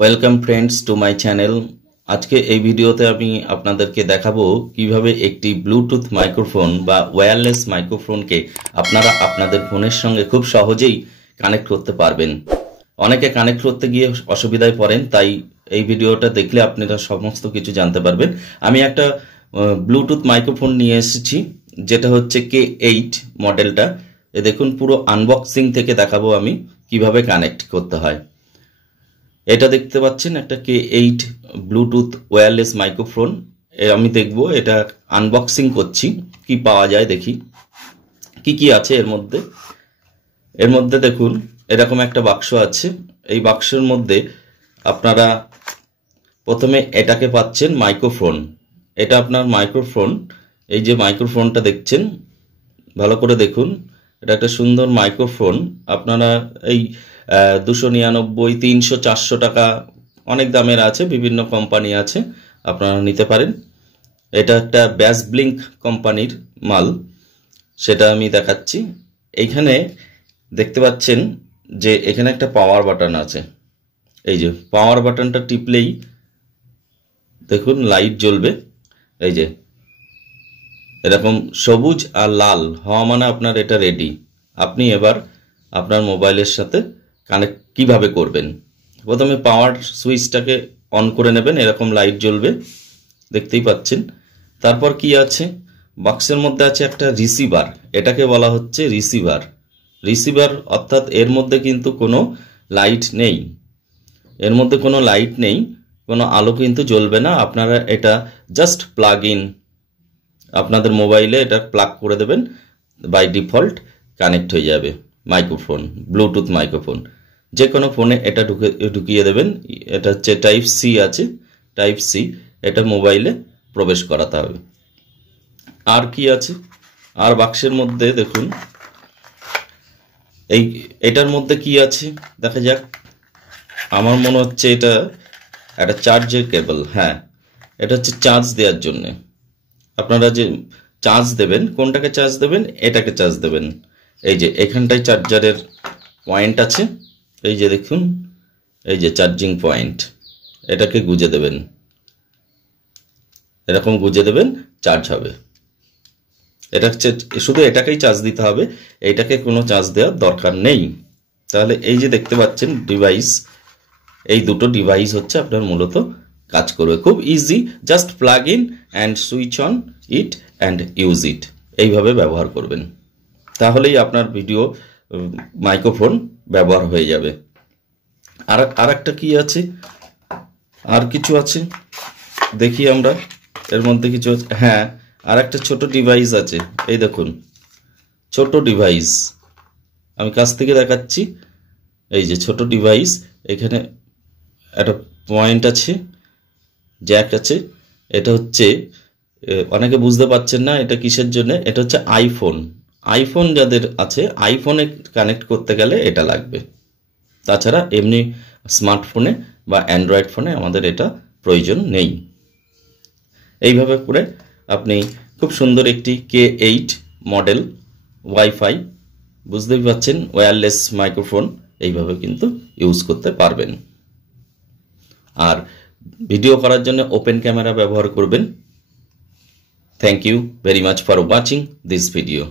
Welcome friends to my channel. আজকে এই ভিডিওতে আমি আপনাদেরকে দেখাবো কিভাবে একটি ব্লুটুথ মাইক্রোফোন বা ওয়্যারলেস মাইক্রোফোনকে আপনারা আপনাদের ফোনের সঙ্গে খুব সহজেই কানেক্ট করতে পারবেন। অনেকে কানেক্ট করতে গিয়ে অসুবিধায় পড়েন, তাই এই ভিডিওটা দেখলে আপনারা সমস্ত কিছু জানতে পারবেন। আমি একটা ব্লুটুথ মাইক্রোফোন নিয়ে এসেছি, যেটা হচ্ছে K8 মডেলটা। এ দেখুন, পুরো আনবক্সিং থেকে দেখাবো আমি কিভাবে কানেক্ট করতে হয়। এটা দেখতে পাচ্ছেন একটা K8 ব্লুটুথ ওয়্যারলেস মাইক্রোফোন। আমি দেখব, এটা আনবক্সিং করছি, কি পাওয়া যায় দেখি কি কি আছে এর মধ্যে। এর মধ্যে দেখুন এরকম একটা বাক্স আছে। এই বাক্সের মধ্যে আপনারা প্রথমে এটাকে পাচ্ছেন মাইক্রোফোন। এটা আপনার মাইক্রোফোন। এই যে মাইক্রোফোনটা দেখছেন, ভালো করে দেখুন, এটা একটা সুন্দর মাইক্রোফোন। আপনারা এই 299, 300, 400 টাকা অনেক দামের আছে, বিভিন্ন কোম্পানি আছে, আপনারা নিতে পারেন। এটা একটা ব্যাস ব্লিঙ্ক কোম্পানির মাল, সেটা আমি দেখাচ্ছি। এইখানে দেখতে পাচ্ছেন যে এখানে একটা পাওয়ার বাটন আছে। এই যে পাওয়ার বাটনটা টিপলেই দেখুন লাইট জ্বলবে। এই যে এরকম সবুজ আর লাল হওয়া মানে আপনার এটা রেডি। আপনি এবার আপনার মোবাইলের সাথে কানেক্ট কিভাবে করবেন। প্রথমে পাওয়ার সুইচটাকে অন করে নেবেন, এরকম লাইট জ্বলবে, দেখতেই পাচ্ছেন। তারপর কি আছে, বক্সের মধ্যে আছে একটা রিসিভার। এটাকে বলা হচ্ছে রিসিভার। রিসিভার অর্থাৎ এর মধ্যে কিন্তু কোনো লাইট নেই, এর মধ্যে কোনো লাইট নেই, কোনো আলো কিন্তু জ্বলবে না। আপনারা এটা জাস্ট প্লাগ ইন, আপনাদের মোবাইলে এটা প্লাগ করে দেবেন, বাই ডিফল্ট কানেক্ট হয়ে যাবে মাইক্রোফোন, ব্লুটুথ মাইক্রোফোন। যে কোনো ফোনে এটা ঢুকিয়ে দেবেন। এটা হচ্ছে টাইপ সি আছে, টাইপ সি, এটা মোবাইলে প্রবেশ করাতে হবে। আর কি আছে, আর বাক্সের মধ্যে দেখুন এটার মধ্যে কি আছে দেখা যাক। আমার মনে হচ্ছে এটা একটা চার্জের কেবল। হ্যাঁ, এটা হচ্ছে চার্জ দেওয়ার জন্যে। আপনারা যে চার্জ দেবেন, কোনটাকে চার্জ দেবেন, এটাকে চার্জ দেবেন। এই যে এখানটায় চার্জারের পয়েন্ট আছে, এই যে দেখুন, এই যে চার্জিং পয়েন্ট, এটাকে গুজে দেবেন, এরকম গুজে দেবেন, চার্জ হবে। এটা হচ্ছে শুধু এটাকেই চার্জ দিতে হবে, এইটাকে কোনো চার্জ দেওয়ার দরকার নেই। তাহলে এই যে দেখতে পাচ্ছেন ডিভাইস, এই দুটো ডিভাইস হচ্ছে আপনার মূলত কাজ করবে খুব easy. Just plug in and switch on it and use it, এইভাবে ব্যবহার করবেন, তাহলেই আপনার ভিডিও মাইক্রোফোন ব্যবহার হয়ে যাবে। আর একটা কি আছে, আর কিছু আছে দেখি আমরা এর মধ্যে কিছু আছে। হ্যাঁ, আর একটা ছোট ডিভাইস আছে, এই দেখুন ছোট ডিভাইস, আমি কাছ থেকে দেখাচ্ছি। এই যে ছোট ডিভাইস, এখানে একটা পয়েন্ট আছে, জ্যাক আছে। এটা হচ্ছে অনেকে বুঝতে পারছেন না এটা কিসের জন্য। এটা হচ্ছে আইফোন যাদের আছে, আইফোনে কানেক্ট করতে গেলে এটা লাগবে। তাছাড়া এমনি স্মার্টফোনে বা অ্যান্ড্রয়েড ফোনে আমাদের এটা প্রয়োজন নেই। এইভাবে করে আপনি খুব সুন্দর একটি K8 মডেল ওয়াইফাই, বুঝতেই পাচ্ছেন, ওয়্যারলেস মাইক্রোফোন এইভাবে কিন্তু ইউজ করতে পারবেন। আর ভিডিও করার জন্য ওপেন ক্যামেরা ব্যবহার করবেন। Thank you very much for watching this video.